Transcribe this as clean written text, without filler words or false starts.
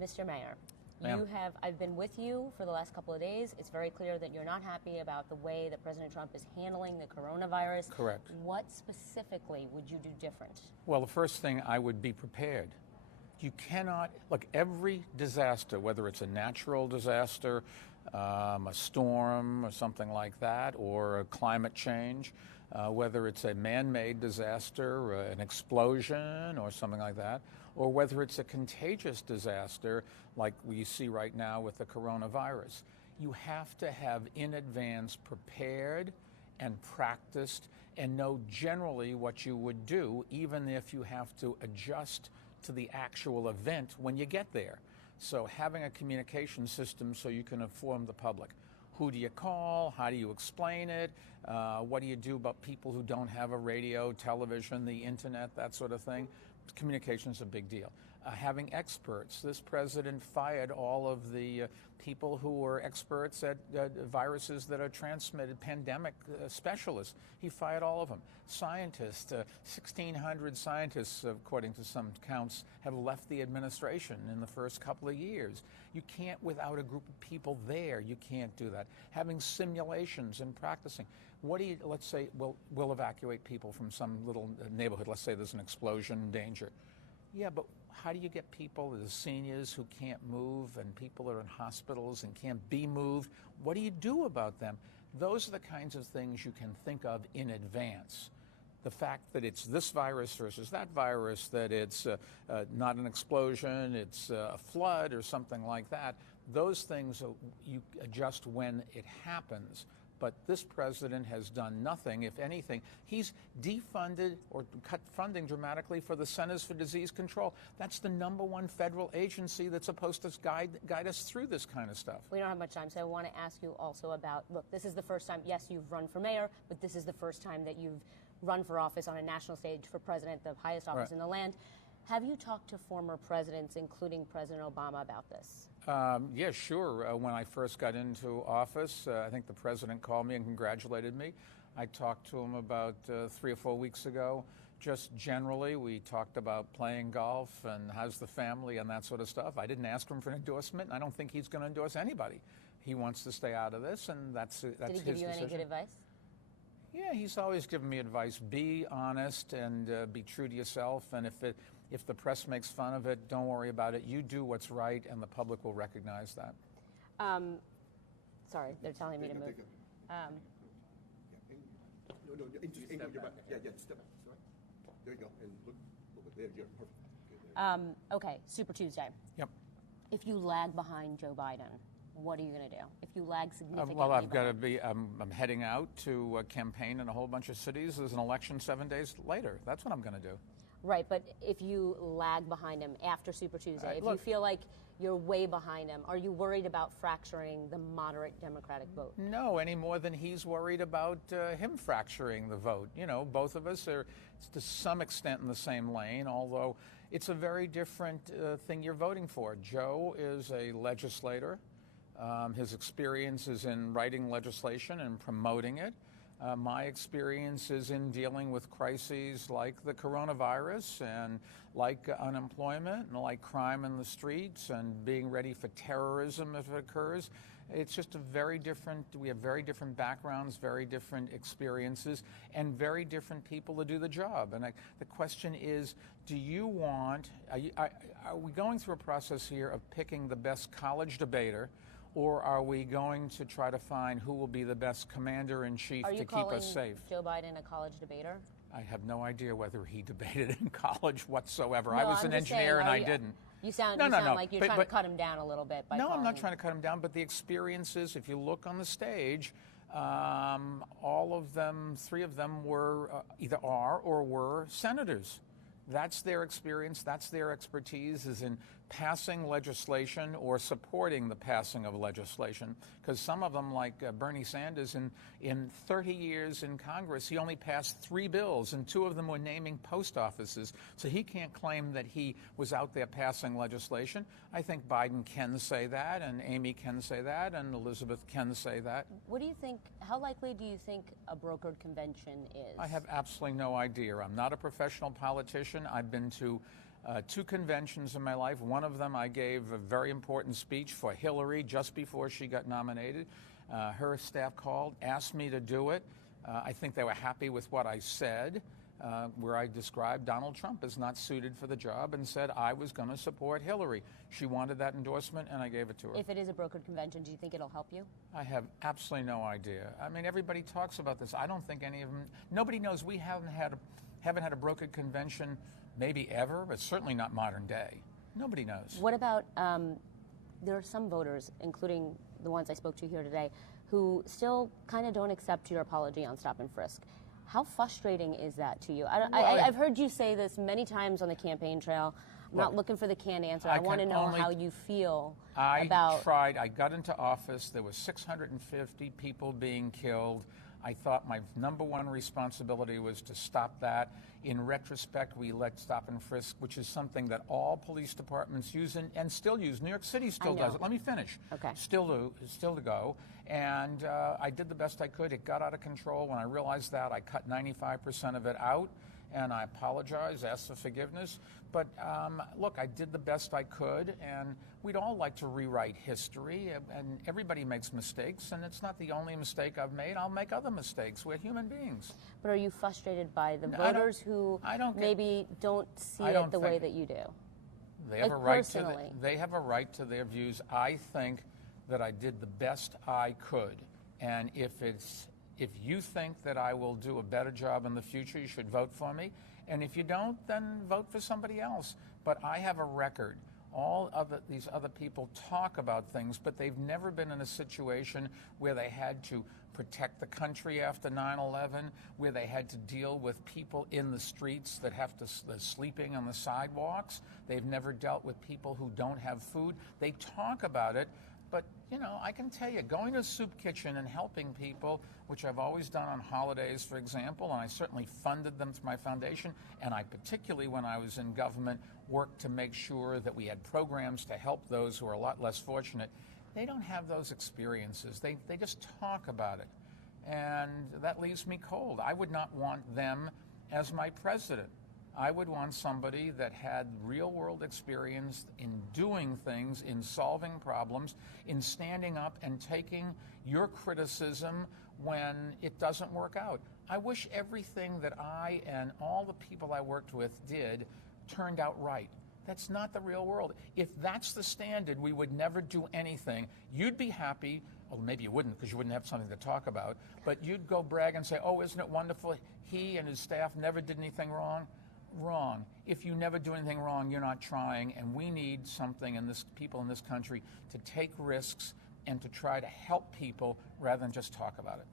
Mr. Mayor, Ma'am. I've been with you for the last couple of days. It's very clear that you're not happy about the way that President Trump is handling the coronavirus. Correct. What specifically would you do different? Well, the first thing, I would be prepared. You cannot, look, every disaster, whether it's a natural disaster, a storm or something like that, or a climate change, whether it's a man-made disaster, an explosion or something like that, or whether it's a contagious disaster like we see right now with the coronavirus, you have to have in advance prepared and practiced and know generally what you would do, even if you have to adjust to the actual event when you get there. So having a communication system so you can inform the public. Who do you call? How do you explain it? What do you do about people who don't have a radio, television, the internet, that sort of thing? Communication is a big deal. Having experts. This president fired all of the people who were experts at viruses that are transmitted, pandemic specialists. He fired all of them. Scientists, 1,600 scientists, according to some counts, have left the administration in the first couple of years. You can't, without a group of people there, you can't do that. Having simulations and practicing. What do you, let's say, we'll evacuate people from some little neighborhood. Let's say there's an explosion danger. Yeah, but how do you get people, the seniors who can't move and people that are in hospitals and can't be moved? What do you do about them? Those are the kinds of things you can think of in advance. The fact that it's this virus versus that virus, that it's not an explosion, it's a flood or something like that, those things you adjust when it happens. But this president has done nothing. If anything, he's defunded or cut funding dramatically for the Centers for Disease Control. That's the #1 federal agency that's supposed to guide us through this kind of stuff. We don't have much time, so I want to ask you also about, look, this is the first time, yes, you've run for mayor, but this is the first time that you've run for office on a national stage for president, the highest office in the land. Have you talked to former presidents, including President Obama, about this? Yeah, sure. When I first got into office, I think the president called me and congratulated me. I talked to him about 3 or 4 weeks ago. Just generally, we talked about playing golf and how's the family and that sort of stuff. I didn't ask him for an endorsement, and I don't think he's going to endorse anybody. He wants to stay out of this, and that's his decision. Did he give you any good advice? Yeah, he's always given me advice. Be honest and be true to yourself, and if the press makes fun of it, don't worry about it. You do what's right, and the public will recognize that. Sorry, they're telling me to move. Step back. There you go, and look there. You're perfect. Okay, Super Tuesday. Yep. If you lag behind Joe Biden, what are you going to do? If you lag significantly well, I've got to behind? be, I'm heading out to campaign in a whole bunch of cities. There's an election 7 days later. That's what I'm going to do. Right, but if you lag behind him after Super Tuesday, if you feel like you're way behind him, are you worried about fracturing the moderate Democratic vote? No, any more than he's worried about him fracturing the vote. You know, both of us are to some extent in the same lane, although it's a very different thing you're voting for. Joe is a legislator. His experience is in writing legislation and promoting it. My experience is in dealing with crises like the coronavirus and like unemployment and like crime in the streets and being ready for terrorism if it occurs. It's just we have very different backgrounds, very different experiences, and very different people to do the job. And the question is, are we going through a process here of picking the best college debater, or are we going to try to find who will be the best commander-in-chief to keep us safe? Are you calling Joe Biden a college debater? I have no idea whether he debated in college whatsoever. No, I was an engineer and I didn't. You sound no, like you're trying to cut him down a little bit. No, I'm not trying to cut him down, but the experiences, if you look on the stage, all of them, 3 of them were either are or were senators. That's their experience, that's their expertise, is in passing legislation or supporting the passing of legislation. Because some of them, like Bernie Sanders, in 30 years in Congress, he only passed 3 bills, and 2 of them were naming post offices. So he can't claim that he was out there passing legislation. I think Biden can say that, and Amy can say that, and Elizabeth can say that. What do you think, how likely do you think a brokered convention is? I have absolutely no idea. I'm not a professional politician. I've been to 2 conventions in my life. One of them I gave a very important speech for Hillary just before she got nominated. Her staff called, asked me to do it. I think they were happy with what I said, where I described Donald Trump as not suited for the job and said I was going to support Hillary. She wanted that endorsement, and I gave it to her. If it is a brokered convention, do you think it'll help you? I have absolutely no idea. I mean, everybody talks about this. I don't think any of them. Nobody knows. We haven't had a brokered convention, maybe ever, but certainly not modern day. Nobody knows. What about there are some voters, including the ones I spoke to here today, who still kind of don't accept your apology on stop and frisk. How frustrating is that to you? I've heard you say this many times on the campaign trail. I'm not looking for the canned answer. I want to know how you feel about... I got into office. There were 650 people being killed. I thought my number one responsibility was to stop that. In retrospect, we let stop and frisk, which is something that all police departments use and still use. New York City still does it. Let me finish. Okay. Still to go. And I did the best I could. It got out of control. When I realized that, I cut 95% of it out. And I apologize, asked for forgiveness. But look, I did the best I could, and we'd all like to rewrite history, and everybody makes mistakes, and it's not the only mistake I've made. I'll make other mistakes. We're human beings. But are you frustrated by the voters who maybe don't see it the way that you do? They have a right to they have a right to their views. I think that I did the best I could, and if you think that I will do a better job in the future, you should vote for me. And if you don't, then vote for somebody else. But I have a record. These other people talk about things, but they've never been in a situation where they had to protect the country after 9/11, where they had to deal with people in the streets that they're sleeping on the sidewalks. They've never dealt with people who don't have food. They talk about it. But, you know, I can tell you, going to a soup kitchen and helping people, which I've always done on holidays, for example, and I certainly funded them through my foundation, and I particularly, when I was in government, worked to make sure that we had programs to help those who are a lot less fortunate. They don't have those experiences. They just talk about it. And that leaves me cold. I would not want them as my president. I would want somebody that had real-world experience in doing things, in solving problems, in standing up and taking your criticism when it doesn't work out. I wish everything that I and all the people I worked with did turned out right. That's not the real world. If that's the standard, we would never do anything. You'd be happy. Well, maybe you wouldn't because you wouldn't have something to talk about. But you'd go brag and say, oh, isn't it wonderful? He and his staff never did anything wrong. Wrong. If you never do anything wrong, you're not trying, and we need something in this people in this country to take risks and to try to help people rather than just talk about it.